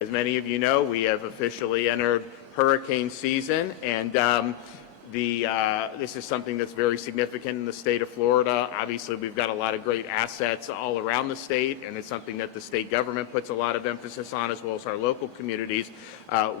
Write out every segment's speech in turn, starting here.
As many of you know, we have officially entered hurricane season, and this is something that's very significant in the state of Florida. Obviously, we've got a lot of great assets all around the state, and it's something that the state government puts a lot of emphasis on, as well as our local communities.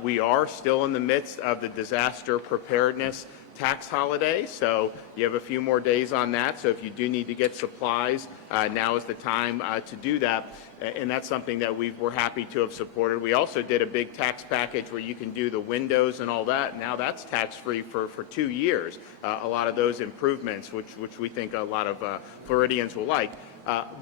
We are still in the midst of the disaster preparedness tax holiday, so you have a few more days on that. So if you do need to get supplies, now is the time to do that, and that's something that we're happy to have supported. We also did a big tax package where you can do the windows and all that. Now that's tax-free for 2 years. A lot of those improvements, which we think a lot of Floridians will like.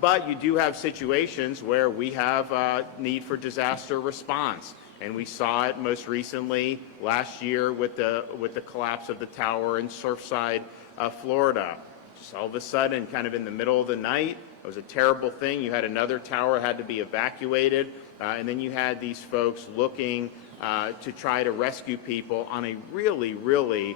But you do have situations where we have need for disaster response. And we saw it most recently last year with the collapse of the tower in Surfside, Florida. Just all of a sudden, kind of in the middle of the night, it was a terrible thing. You had another tower had to be evacuated, and then you had these folks looking to try to rescue people on a really, really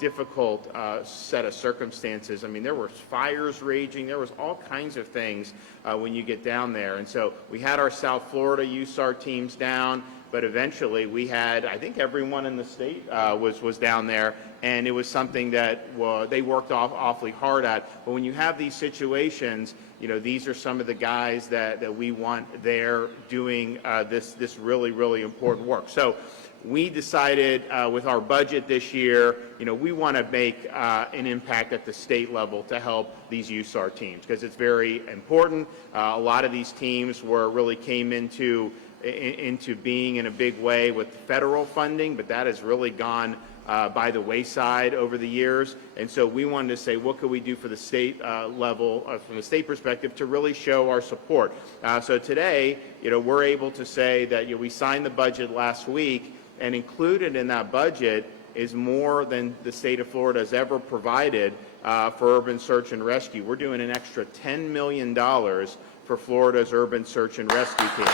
difficult set of circumstances. I mean, there were fires raging. There was all kinds of things when you get down there. And so we had our South Florida USAR teams down, but eventually we had, I think everyone in the state was down there, and it was something that they worked awfully hard at. But when you have these situations, you know, these are some of the guys that we want there doing this really, really important work. So we decided with our budget this year, you know, we want to make an impact at the state level to help these USAR teams, because it's very important. A lot of these teams really came into being in a big way with federal funding, but that has really gone by the wayside over the years. And so we wanted to say, what could we do for the state level, from a state perspective, to really show our support. So today, you know, we're able to say that, you know, we signed the budget last week, and included in that budget is more than the state of Florida has ever provided for urban search and rescue. We're doing an extra $10 million for Florida's urban search and rescue team.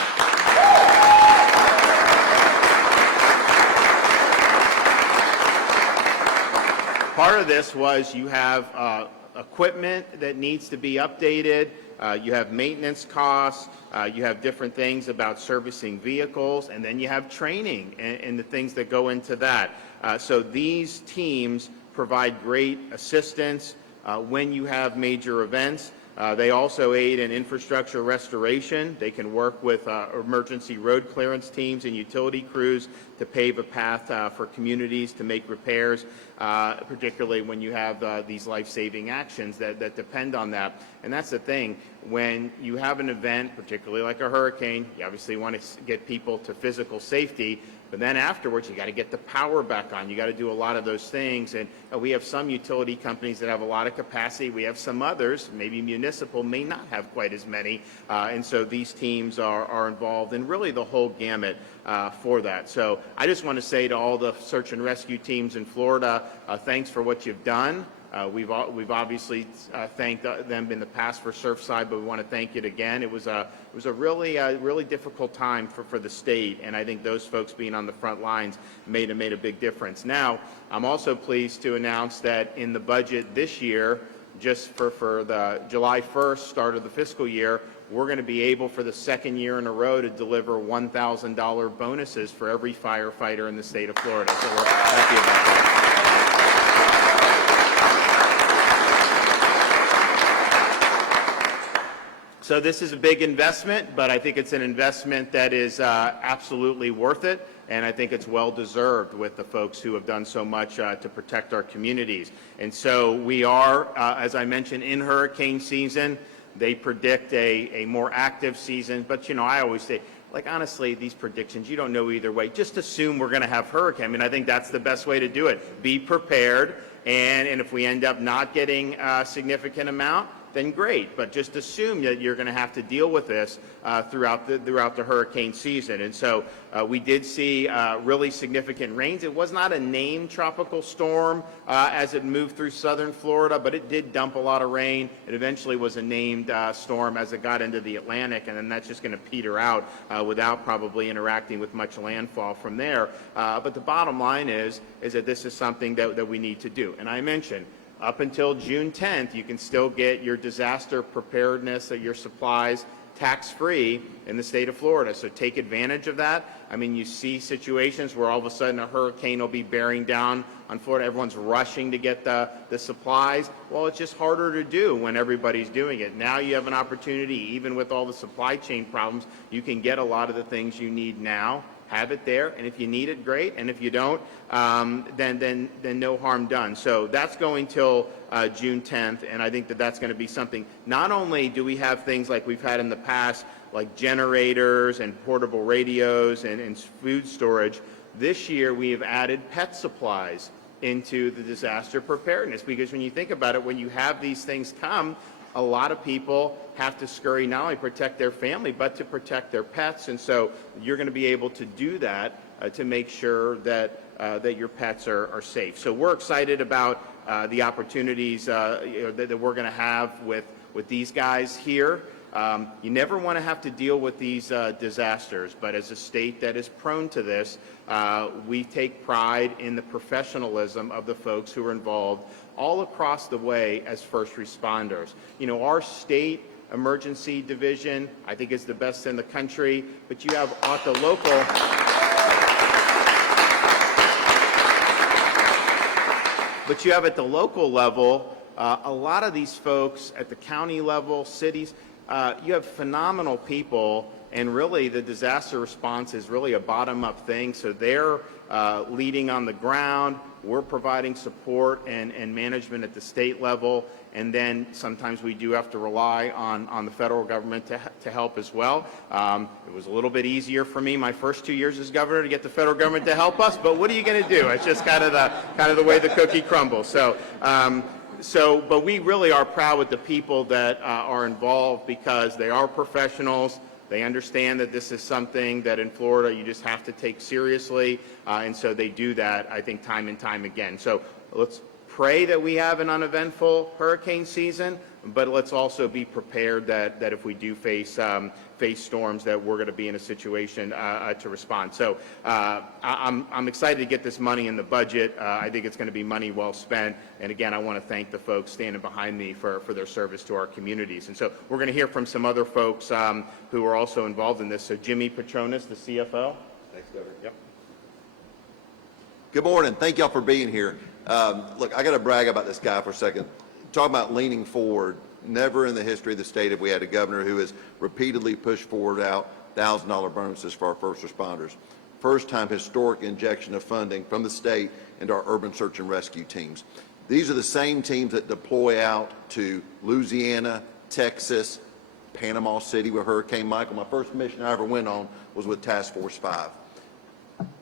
Part of this was you have equipment that needs to be updated. You have maintenance costs, you have different things about servicing vehicles, and then you have training and the things that go into that. So these teams provide great assistance when you have major events. They also aid in infrastructure restoration. They can work with emergency road clearance teams and utility crews to pave a path for communities to make repairs, particularly when you have these life-saving actions that depend on that. And that's the thing. When you have an event, particularly like a hurricane, you obviously want to get people to physical safety, but then afterwards, you got to get the power back on. You got to do a lot of those things. And we have some utility companies that have a lot of capacity. We have some others, maybe municipal, may not have quite as many. And so these teams are involved in really the whole gamut for that. So I just want to say to all the search and rescue teams in Florida, thanks for what you've done. We've obviously thanked them in the past for Surfside, but we want to thank it again. It was a really difficult time for the state, and I think those folks being on the front lines made a big difference. Now, I'm also pleased to announce that in the budget this year, just for the July 1st start of the fiscal year, we're going to be able for the second year in a row to deliver $1,000 bonuses for every firefighter in the state of Florida. So we're happy about that. So this is a big investment, but I think it's an investment that is absolutely worth it, and I think it's well deserved with the folks who have done so much to protect our communities. And so we are, as I mentioned, in hurricane season. They predict a more active season, but you know, I always say, like, honestly, these predictions, you don't know either way. Just assume we're going to have hurricane. I mean, I think that's the best way to do it. Be prepared, and if we end up not getting a significant amount, then great, but just assume that you're going to have to deal with this throughout the hurricane season. And so we did see really significant rains. It was not a named tropical storm as it moved through southern Florida, but it did dump a lot of rain. It eventually was a named storm as it got into the Atlantic, and then that's just going to peter out without probably interacting with much landfall from there. But the bottom line is that this is something that we need to do. And I mentioned, up until June 10th, you can still get your disaster preparedness, your supplies tax-free in the state of Florida. So take advantage of that. I mean, you see situations where all of a sudden a hurricane will be bearing down on Florida. Everyone's rushing to get the supplies. Well, it's just harder to do when everybody's doing it. Now you have an opportunity, even with all the supply chain problems, you can get a lot of the things you need now. Have it there, and if you need it, great. And if you don't, then no harm done. So that's going till June 10th, and I think that that's going to be something. Not only do we have things like we've had in the past, like generators and portable radios and food storage, this year we have added pet supplies into the disaster preparedness, because when you think about it, when you have these things come, a lot of people have to scurry not only protect their family, but to protect their pets. And so you're going to be able to do that to make sure that that your pets are safe. So we're excited about the opportunities that we're going to have with these guys here. You never want to have to deal with these disasters, but as a state that is prone to this, we take pride in the professionalism of the folks who are involved all across the way as first responders. You know, our state emergency division, I think, is the best in the country, but you have at the local level, a lot of these folks at the county level, cities, you have phenomenal people, and really the disaster response is really a bottom-up thing. So they're leading on the ground. We're providing support and management at the state level, and then sometimes we do have to rely on the federal government to help as well. It was a little bit easier for me my first 2 years as governor to get the federal government to help us, but what are you going to do? It's just kind of the way the cookie crumbles. But we really are proud with the people that are involved, because they are professionals. They understand that this is something that in Florida you just have to take seriously, and so they do that, I think, time and time again. So let's pray that we have an uneventful hurricane season, but let's also be prepared that if we do face storms, that we're going to be in a situation to respond. So I'm excited to get this money in the budget. I think it's going to be money well spent. And again, I want to thank the folks standing behind me for their service to our communities. And so we're going to hear from some other folks who are also involved in this. So Jimmy Petronas, the CFO. Thanks, Governor. Yep. Good morning. Thank y'all for being here. Look, I got to brag about this guy for a second. Talking about leaning forward, never in the history of the state have we had a governor who has repeatedly pushed forward out $1,000 bonuses for our first responders. First time historic injection of funding from the state into our urban search and rescue teams. These are the same teams that deploy out to Louisiana, Texas, Panama City with Hurricane Michael. My first mission I ever went on was with Task Force 5.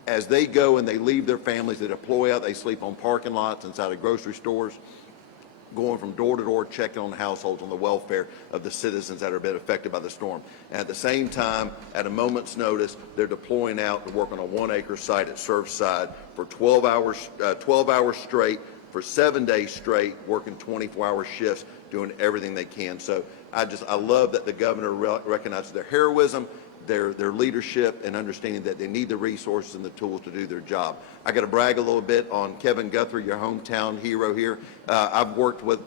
As they go and they leave their families, they deploy out, they sleep on parking lots, inside of grocery stores, going from door to door, checking on the households, on the welfare of the citizens that are been affected by the storm. And at the same time, at a moment's notice, they're deploying out to work on a 1-acre site at Surfside for 12 hours straight, for 7 days straight, working 24-hour shifts, doing everything they can. So I love that the governor recognizes their heroism, their leadership, and understanding that they need the resources and the tools to do their job. I got to brag a little bit on Kevin Guthrie, your hometown hero here. I've worked with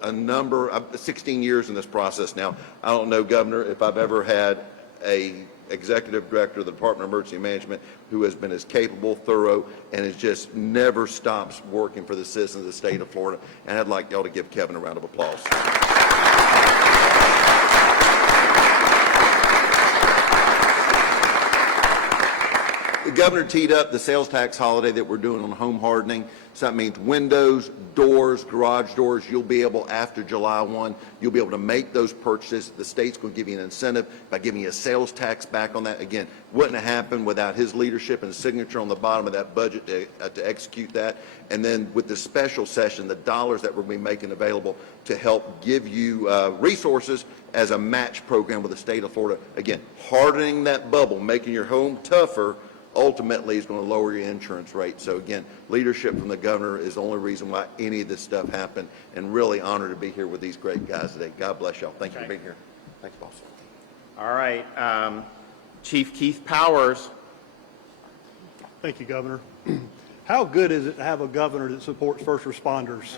16 years in this process now. I don't know, Governor, if I've ever had a executive director of the Department of Emergency Management who has been as capable, thorough, and has just never stops working for the citizens of the state of Florida. And I'd like y'all to give Kevin a round of applause. The governor teed up the sales tax holiday that we're doing on home hardening. So that means windows, doors, garage doors. You'll be able, after July 1, you'll be able to make those purchases. The state's going to give you an incentive by giving you a sales tax back on that. Again, wouldn't have happened without his leadership and signature on the bottom of that budget to execute that. And then with the special session, the dollars that we're going to be making available to help give you resources as a match program with the state of Florida. Again, hardening that bubble, making your home tougher, ultimately is going to lower your insurance rate. So again, leadership from the governor is the only reason why any of this stuff happened, and really honored to be here with these great guys today. God bless y'all. Thank you for being here. Thanks, boss. All right. Chief Keith Powers. Thank you, Governor. How good is it to have a governor that supports first responders?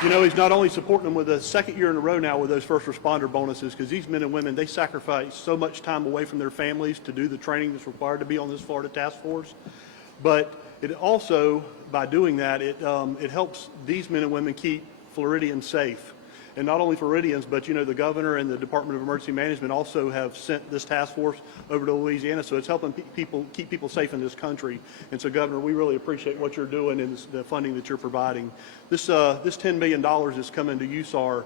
You know, he's not only supporting them with a second year in a row now with those first responder bonuses, because these men and women, they sacrifice so much time away from their families to do the training that's required to be on this Florida task force. But it also, by doing that, it helps these men and women keep Floridians safe. And not only Floridians, but, you know, the governor and the Department of Emergency Management also have sent this task force over to Louisiana, so it's helping people keep people safe in this country. And so, Governor, we really appreciate what you're doing and the funding that you're providing. This $10 million that's coming to USAR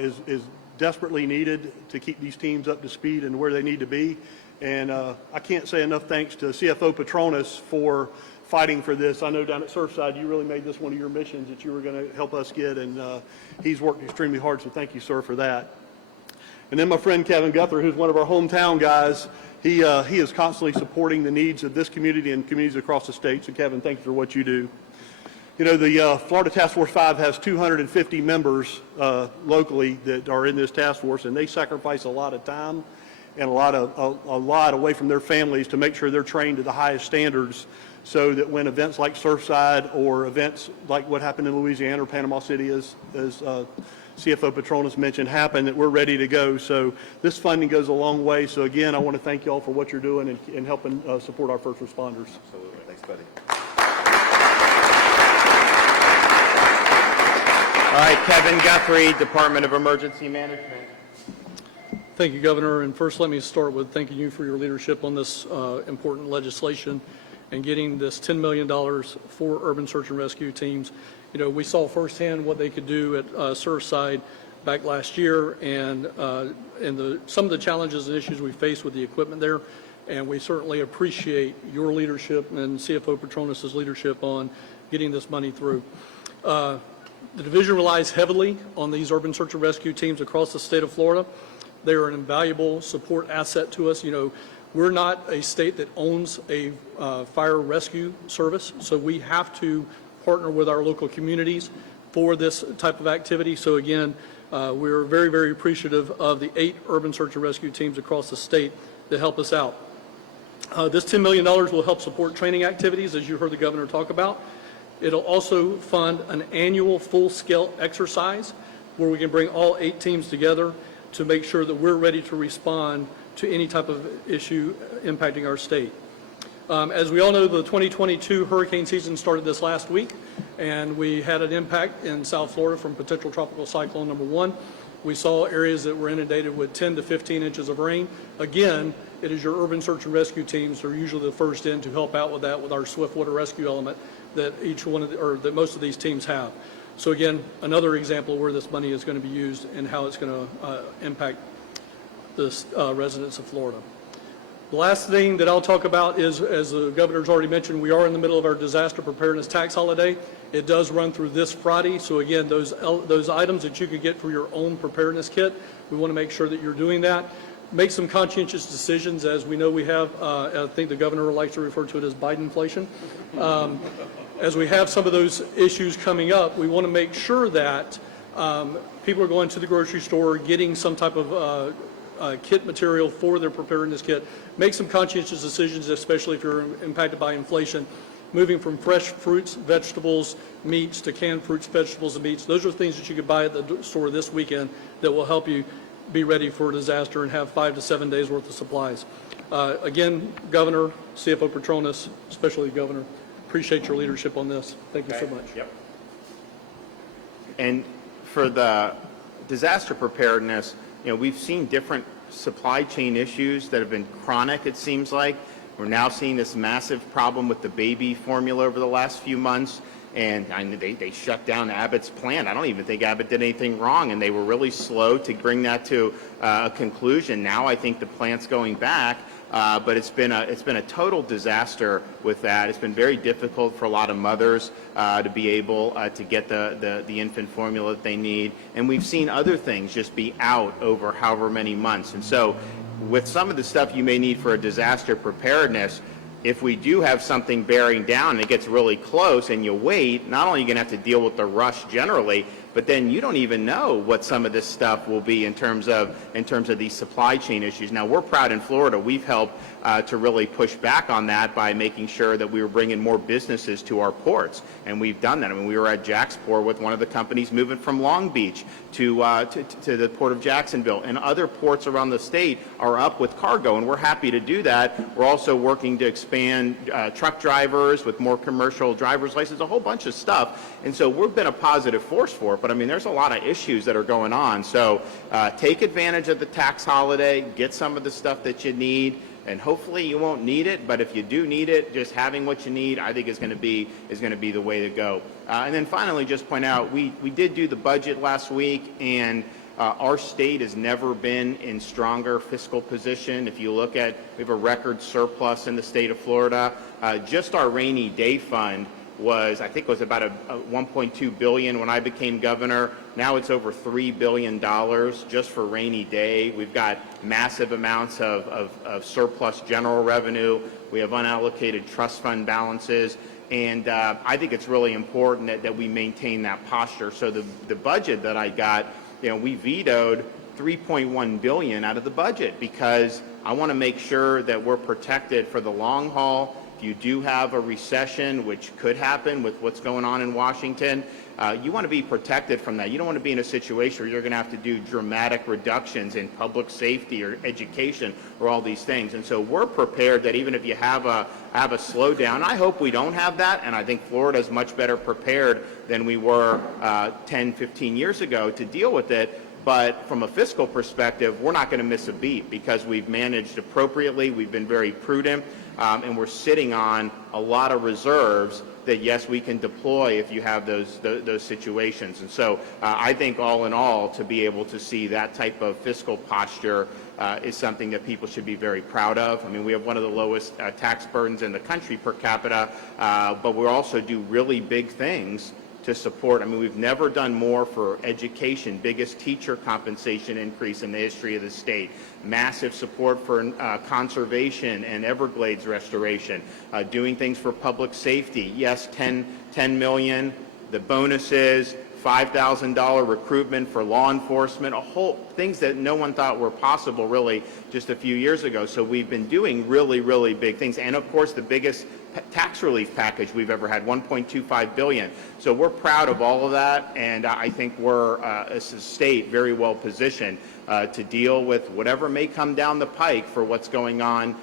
is desperately needed to keep these teams up to speed and where they need to be. And I can't say enough thanks to CFO Petronas for fighting for this. I know down at Surfside, you really made this one of your missions that you were going to help us get, and he's worked extremely hard, so thank you, sir, for that. And then my friend Kevin Guthrie, who's one of our hometown guys, he is constantly supporting the needs of this community and communities across the state. So, Kevin, thank you for what you do. You know, the Florida Task Force 5 has 250 members locally that are in this task force, and they sacrifice a lot of time and a lot away from their families to make sure they're trained to the highest standards, so that when events like Surfside or events like what happened in Louisiana or Panama City, as CFO Petronas mentioned, happen, that we're ready to go. So this funding goes a long way. So again, I want to thank you all for what you're doing and helping support our first responders. Absolutely. Thanks, buddy. All right, Kevin Guthrie, Department of Emergency Management. Thank you, Governor. And first, let me start with thanking you for your leadership on this important legislation and getting this $10 million for urban search and rescue teams. You know, we saw firsthand what they could do at Surfside back last year, and some of the challenges and issues we faced with the equipment there. And we certainly appreciate your leadership and CFO Petronas' leadership on getting this money through. The division relies heavily on these urban search and rescue teams across the state of Florida. They are an invaluable support asset to us. You know, we're not a state that owns a fire rescue service, so we have to partner with our local communities for this type of activity. So again, we're very, very appreciative of the 8 urban search and rescue teams across the state that help us out. This $10 million will help support training activities, as you heard the governor talk about. It'll also fund an annual full-scale exercise where we can bring all 8 teams together to make sure that we're ready to respond to any type of issue impacting our state. As we all know, the 2022 hurricane season started this last week, and we had an impact in South Florida from potential tropical cyclone number 1. We saw areas that were inundated with 10 to 15 inches of rain. Again, it is your urban search and rescue teams that are usually the first in to help out with that with our swift water rescue element that that most of these teams have. So again, another example where this money is going to be used and how it's going to impact the residents of Florida. The last thing that I'll talk about is, as the governor's already mentioned, we are in the middle of our disaster preparedness tax holiday. It does run through this Friday, so again, those items that you could get for your own preparedness kit, we want to make sure that you're doing that. Make some conscientious decisions, as we know we have. I think the governor likes to refer to it as Bidenflation. As we have some of those issues coming up, we want to make sure that people are going to the grocery store, getting some type of kit material for their preparedness kit. Make some conscientious decisions, especially if you're impacted by inflation. Moving from fresh fruits, vegetables, meats to canned fruits, vegetables, and meats. Those are things that you could buy at the store this weekend that will help you be ready for a disaster and have 5 to 7 days worth of supplies. Again, Governor, CFO Petronas, especially Governor, appreciate your leadership on this. Thank you so much. Yep. And for the disaster preparedness, you know, we've seen different supply chain issues that have been chronic, it seems like. We're now seeing this massive problem with the baby formula over the last few months, and they shut down Abbott's plant. I don't even think Abbott did anything wrong, and they were really slow to bring that to a conclusion. Now I think the plant's going back, but it's been a total disaster with that. It's been very difficult for a lot of mothers to be able to get the infant formula that they need, and we've seen other things just be out over however many months. And so with some of the stuff you may need for a disaster preparedness, if we do have something bearing down and it gets really close and you wait, not only are you going to have to deal with the rush generally, but then you don't even know what some of this stuff will be in terms of these supply chain issues. Now, we're proud in Florida. We've helped to really push back on that by making sure that we were bringing more businesses to our ports, and we've done that. I mean, we were at Jaxport with one of the companies moving from Long Beach to the port of Jacksonville, and other ports around the state are up with cargo, and we're happy to do that. We're also working to expand truck drivers with more commercial driver's licenses, a whole bunch of stuff, and so we've been a positive force for it. But I mean, there's a lot of issues that are going on, so take advantage of the tax holiday, get some of the stuff that you need, and hopefully you won't need it, but if you do need it, just having what you need, I think is going to be the way to go. And then finally, just point out, we did do the budget last week, and our state has never been in stronger fiscal position. If you look at, we have a record surplus in the state of Florida. Just our rainy day fund was, I think it was about a $1.2 billion when I became governor. Now it's over $3 billion just for rainy day. We've got massive amounts of surplus general revenue. We have unallocated trust fund balances. And I think it's really important that we maintain that posture. So the budget that I got, we vetoed $3.1 billion out of the budget because I want to make sure that we're protected for the long haul. If you do have a recession, which could happen with what's going on in Washington, you want to be protected from that. You don't want to be in a situation where you're going to have to do dramatic reductions in public safety or education or all these things. And so we're prepared that even if you have a slowdown, I hope we don't have that, and I think Florida is much better prepared than we were 10, 15 years ago to deal with it. But from a fiscal perspective, we're not going to miss a beat because we've managed appropriately, we've been very prudent, and we're sitting on a lot of reserves that, yes, we can deploy if you have those situations. And so I think all in all, to be able to see that type of fiscal posture is something that people should be very proud of. I mean, we have one of the lowest tax burdens in the country per capita, but we also do really big things to support. I mean, we've never done more for education, biggest teacher compensation increase in the history of the state, massive support for conservation and Everglades restoration, doing things for public safety. Yes, 10 million, the bonuses, $5,000 recruitment for law enforcement, a whole things that no one thought were possible really just a few years ago. So we've been doing really, really big things. And of course, the biggest tax relief package we've ever had, $1.25 billion. So we're proud of all of that, and I think we're, as a state, very well positioned to deal with whatever may come down the pike for what's going on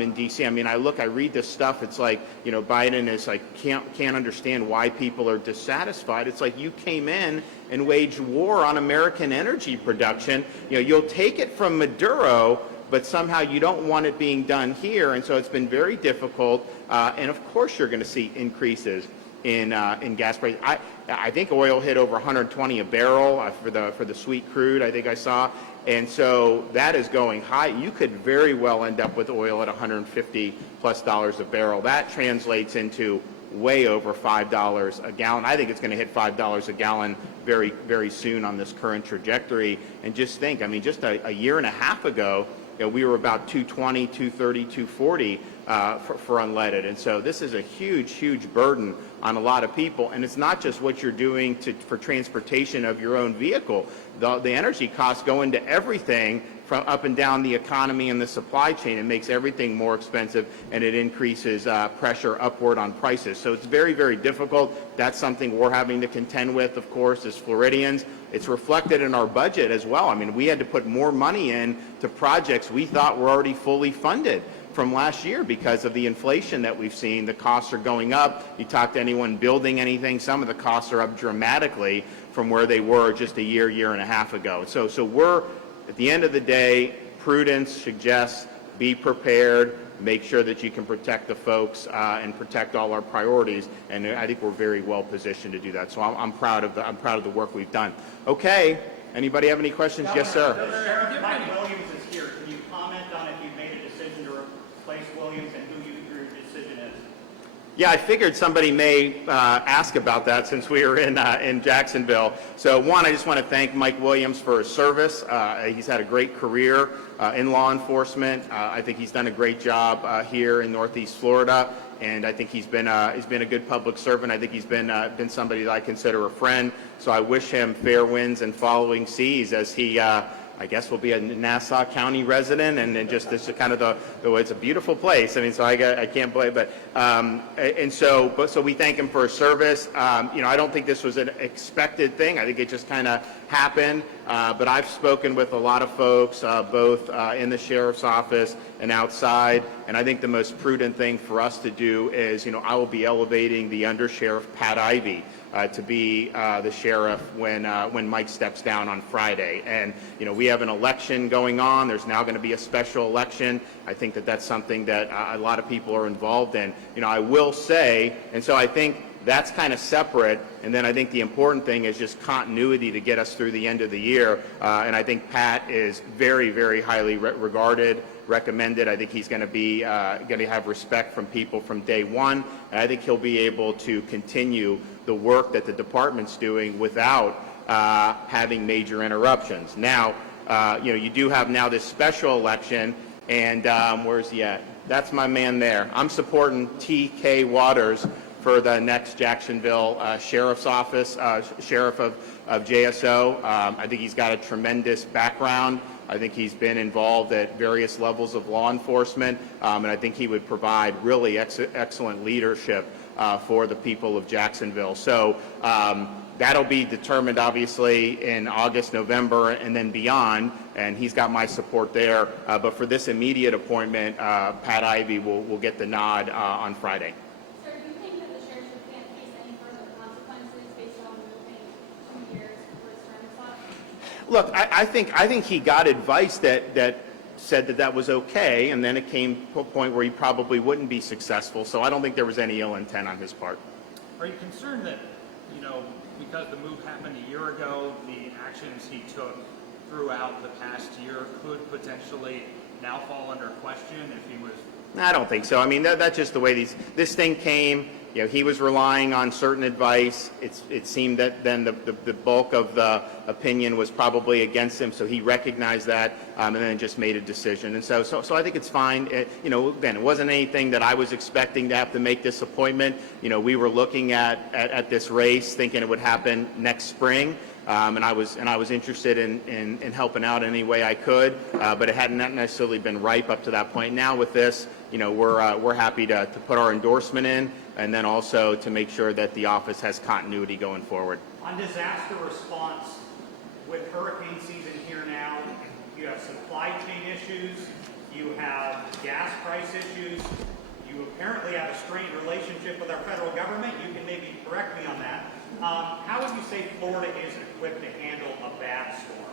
in D.C. I mean, I read this stuff, it's like, Biden is like, can't understand why people are dissatisfied. It's like you came in and waged war on American energy production. You'll take it from Maduro, but somehow you don't want it being done here, and so it's been very difficult. And of course, you're going to see increases in gas prices. I think oil hit over 120 a barrel for the sweet crude. I think I saw, and so that is going high. You could very well end up with oil at $150+ a barrel. That translates into way over $5 a gallon. I think it's going to hit $5 a gallon very, very soon on this current trajectory. And just think, I mean, just a year and a half ago, we were about 220, 230, 240 for unleaded. And so this is a huge, huge burden on a lot of people. And it's not just what you're doing for transportation of your own vehicle. The energy costs go into everything from up and down the economy and the supply chain. It makes everything more expensive, and it increases pressure upward on prices. So it's very, very difficult. That's something we're having to contend with, of course, as Floridians. It's reflected in our budget as well. I mean, we had to put more money in to projects we thought were already fully funded from last year because of the inflation that we've seen. The costs are going up. You talk to anyone building anything, some of the costs are up dramatically from where they were just a year and a half ago. So we're, at the end of the day, prudence suggests be prepared, make sure that you can protect the folks and protect all our priorities, and I think we're very well positioned to do that. So I'm proud of the work we've done. Okay, anybody have any questions? Yes, sir. Sheriff Mike Williams is here. Can you comment on if you've made a decision to replace Williams and who your decision is? Yeah, I figured somebody may ask about that since we were in Jacksonville. So one, I just want to thank Mike Williams for his service. He's had a great career in law enforcement. I think he's done a great job here in Northeast Florida. and I think he's been a good public servant. I think he's been somebody that I consider a friend. So I wish him fair winds and following seas as he, I guess, will be a Nassau County resident, and then just this kind of the it's a beautiful place. I mean, so I can't blame, but so we thank him for his service. I don't think this was an expected thing. I think it just kind of happened. But I've spoken with a lot of folks, both in the sheriff's office and outside, and I think the most prudent thing for us to do is, I will be elevating the undersheriff Pat Ivy to be the sheriff when Mike steps down on Friday. And we have an election going on. There's now going to be a special election. I think that that's something that a lot of people are involved in. I will say, and so I think that's kind of separate. And then I think the important thing is just continuity to get us through the end of the year. And I think Pat is very, very highly regarded, recommended. I think he's going to have respect from people from day one. And I think he'll be able to continue the work that the department's doing without having major interruptions. Now, you do have now this special election, and where's he at? That's my man there. I'm supporting T.K. Waters for the next Jacksonville Sheriff's Office, Sheriff of JSO. I think he's got a tremendous background. I think he's been involved at various levels of law enforcement, and I think he would provide really excellent leadership for the people of Jacksonville. So that'll be determined, obviously, in August, November, and then beyond, and he's got my support there. But for this immediate appointment, Pat Ivy will get the nod on Friday. Sir, do you think that the sheriff can't face any further consequences based on moving 2 years for his term slot? Look, I think he got advice that said that was okay, and then it came to a point where he probably wouldn't be successful. So I don't think there was any ill intent on his part. Are you concerned that, because the move happened a year ago, the actions he took throughout the past year could potentially now fall under question if he was? I don't think so. I mean, that's just the way this thing came. He was relying on certain advice. It seemed that then the bulk of the opinion was probably against him, so he recognized that and then just made a decision. And so I think it's fine. Again, it wasn't anything that I was expecting to have to make this appointment. We were looking at this race, thinking it would happen next spring. And I was interested in helping out any way I could, but it hadn't necessarily been ripe up to that point. Now with this, we're happy to put our endorsement in, and then also to make sure that the office has continuity going forward. On disaster response, with hurricane season here now, you have supply chain issues, you have gas price issues, you apparently have a strained relationship with our federal government. You can maybe correct me on that. How would you say Florida is equipped to handle a bad storm?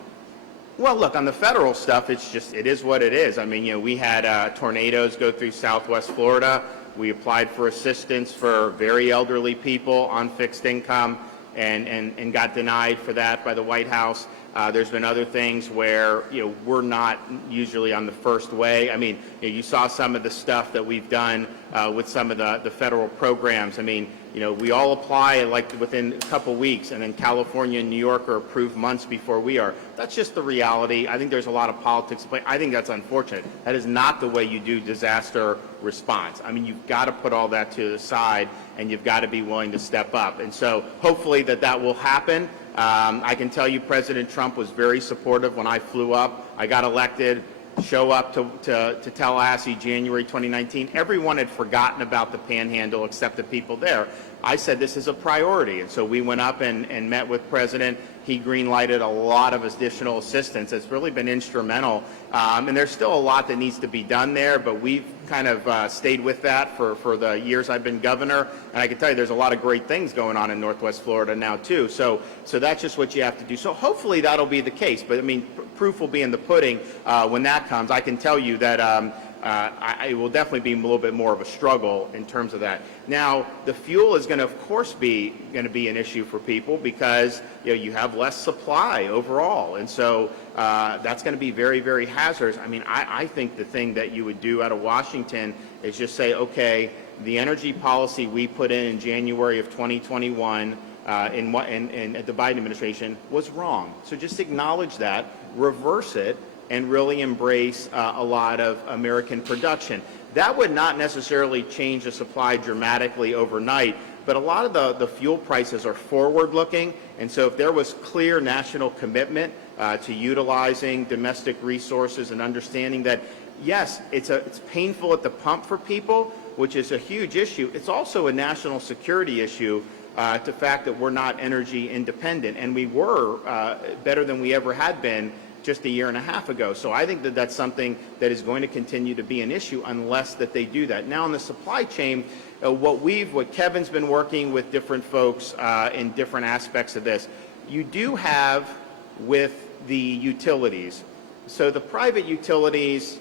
Well, look, on the federal stuff, it is what it is. I mean, we had tornadoes go through southwest Florida. We applied for assistance for very elderly people on fixed income and got denied for that by the White House. There's been other things where, we're not usually on the first way. I mean, you saw some of the stuff that we've done with some of the federal programs. I mean, we all apply like within a couple weeks, and then California and New York are approved months before we are. That's just the reality. I think there's a lot of politics, but I think that's unfortunate. That is not the way you do disaster response. I mean, you've got to put all that to the side, and you've got to be willing to step up. And so hopefully that will happen. I can tell you President Trump was very supportive when I flew up. I got elected, show up to Tallahassee January 2019. Everyone had forgotten about the Panhandle except the people there. I said this is a priority, and so we went up and met with President. He green-lighted a lot of additional assistance. It's really been instrumental, and there's still a lot that needs to be done there, but we've kind of stayed with that for the years I've been governor, and I can tell you there's a lot of great things going on in Northwest Florida now too. So that's just what you have to do. So hopefully that'll be the case, but I mean, proof will be in the pudding when that comes. I can tell you that it will definitely be a little bit more of a struggle in terms of that. Now, the fuel is going to, of course, be an issue for people because you have less supply overall, and so that's going to be very, very hazardous. I mean, I think the thing that you would do out of Washington is just say, okay, the energy policy we put in January of 2021 in the Biden administration was wrong. So just acknowledge that, reverse it, and really embrace a lot of American production. That would not necessarily change the supply dramatically overnight, but a lot of the fuel prices are forward-looking, and so if there was clear national commitment to utilizing domestic resources and understanding that, yes, it's painful at the pump for people, which is a huge issue. It's also a national security issue, the fact that we're not energy independent, and we were better than we ever had been just a year and a half ago. So I think that that's something that is going to continue to be an issue unless that they do that. Now in the supply chain, what Kevin's been working with different folks in different aspects of this, you do have with the utilities. So the private utilities,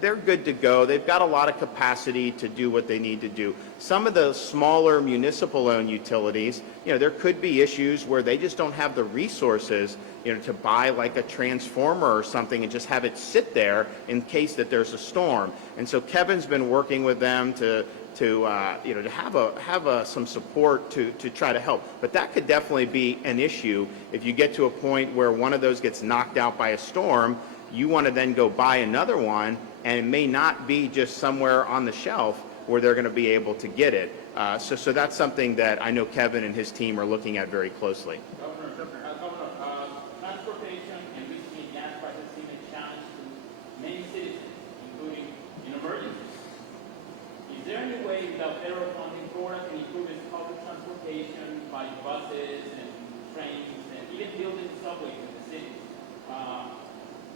they're good to go. They've got a lot of capacity to do what they need to do. Some of the smaller municipal-owned utilities, there could be issues where they just don't have the resources, to buy like a transformer or something and just have it sit there in case that there's a storm. And so Kevin's been working with them to have some support to try to help. But that could definitely be an issue if you get to a point where one of those gets knocked out by a storm. You want to then go buy another one, and it may not be just somewhere on the shelf where they're going to be able to get it. So that's something that I know Kevin and his team are looking at very closely. Governor, transportation and recently gas prices seem a challenge to many citizens, including in emergencies. Is there any way without federal funding, Florida can improve its public transportation by buses and trains and even building subways in the city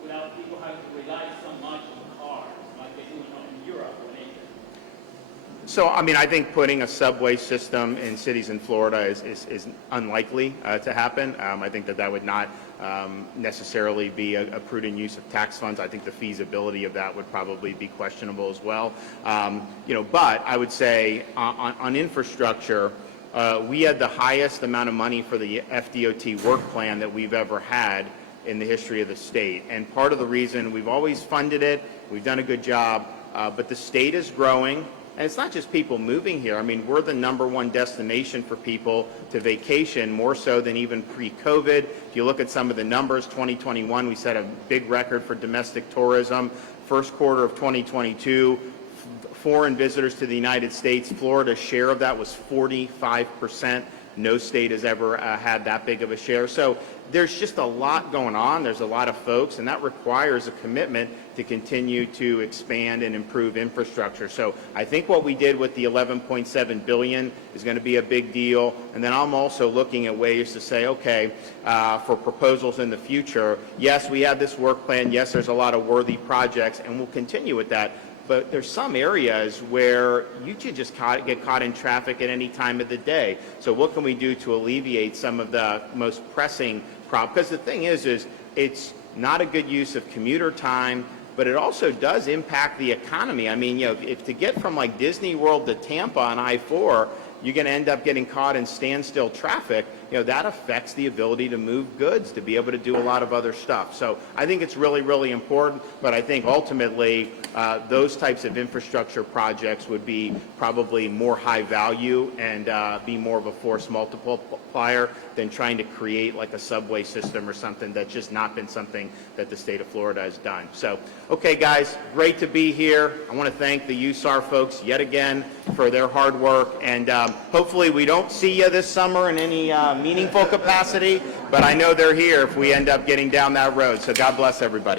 without people having to rely so much on cars like they do in Europe or Asia? So, I think putting a subway system in cities in Florida is unlikely to happen. I think that would not necessarily be a prudent use of tax funds. I think the feasibility of that would probably be questionable as well. But I would say on infrastructure, we had the highest amount of money for the FDOT work plan that we've ever had in the history of the state. And part of the reason we've always funded it, we've done a good job, but the state is growing. And it's not just people moving here. We're the #1 destination for people to vacation, more so than even pre-COVID. If you look at some of the numbers, 2021, we set a big record for domestic tourism. First quarter of 2022, foreign visitors to the United States, Florida's share of that was 45%. No state has ever had that big of a share. So there's just a lot going on. There's a lot of folks, and that requires a commitment to continue to expand and improve infrastructure. So I think what we did with the $11.7 billion is going to be a big deal. And then I'm also looking at ways to say, okay, for proposals in the future, yes, we have this work plan. Yes, there's a lot of worthy projects, and we'll continue with that. But there's some areas where you could just get caught in traffic at any time of the day. So what can we do to alleviate some of the most pressing problems? Because the thing is it's not a good use of commuter time, but it also does impact the economy. If to get from like Disney World to Tampa on I-4, you're going to end up getting caught in standstill traffic. That affects the ability to move goods, to be able to do a lot of other stuff. So I think it's really, really important, but I think ultimately those types of infrastructure projects would be probably more high value and be more of a force multiplier than trying to create like a subway system or something. That's just not been something that the state of Florida has done. So, okay, guys, great to be here. I want to thank the USAR folks yet again for their hard work, and hopefully we don't see you this summer in any meaningful capacity, but I know they're here if we end up getting down that road. So God bless everybody.